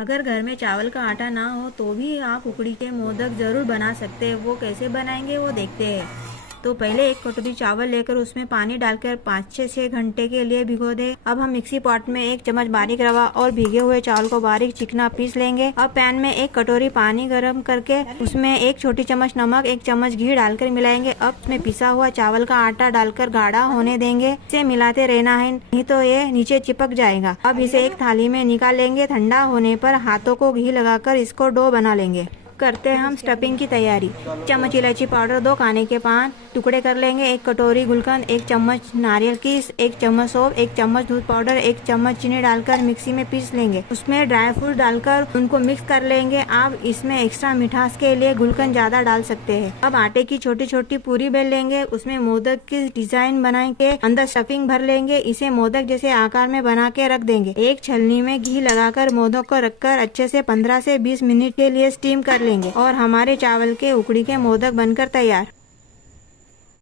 अगर घर में चावल का आटा ना हो तो भी आप उकड़ी के मोदक ज़रूर बना सकते हैं। वो कैसे बनाएंगे वो देखते हैं। तो पहले एक कटोरी चावल लेकर उसमें पानी डालकर 5 से 6 घंटे के लिए भिगो दे। अब हम मिक्सी पॉट में 1 चम्मच बारीक रवा और भीगे हुए चावल को बारीक चिकना पीस लेंगे। अब पैन में 1 कटोरी पानी गर्म करके उसमें 1 छोटी चम्मच नमक 1 चम्मच घी डालकर मिलाएंगे। अब उसमें पिसा हुआ चावल का आटा डालकर गाढ़ा होने देंगे। इसे मिलाते रहना है, नहीं तो ये नीचे चिपक जाएगा। अब इसे एक थाली में निकाल लेंगे। ठंडा होने पर हाथों को घी लगाकर इसको डो बना लेंगे। करते हैं हम स्टफिंग की तैयारी। 1 चम्मच इलायची पाउडर, 2 खाने के पान टुकड़े कर लेंगे, 1 कटोरी गुलकंद, 1 चम्मच नारियल कीस, 1 चम्मच सौंफ, 1 चम्मच दूध पाउडर, 1 चम्मच चीनी डालकर मिक्सी में पीस लेंगे। उसमें ड्राई फ्रूट डालकर उनको मिक्स कर लेंगे। आप इसमें एक्स्ट्रा मिठास के लिए गुलकंद ज्यादा डाल सकते हैं। अब आटे की छोटी छोटी पूरी बेल लेंगे। उसमें मोदक की डिजाइन बना के अंदर स्टफिंग भर लेंगे। इसे मोदक जैसे आकार में बना के रख देंगे। एक छलनी में घी लगाकर मोदक को रखकर अच्छे से 15 से 20 मिनट के लिए स्टीम कर लेंगे और हमारे चावल के उकड़ी के मोदक बनकर तैयार।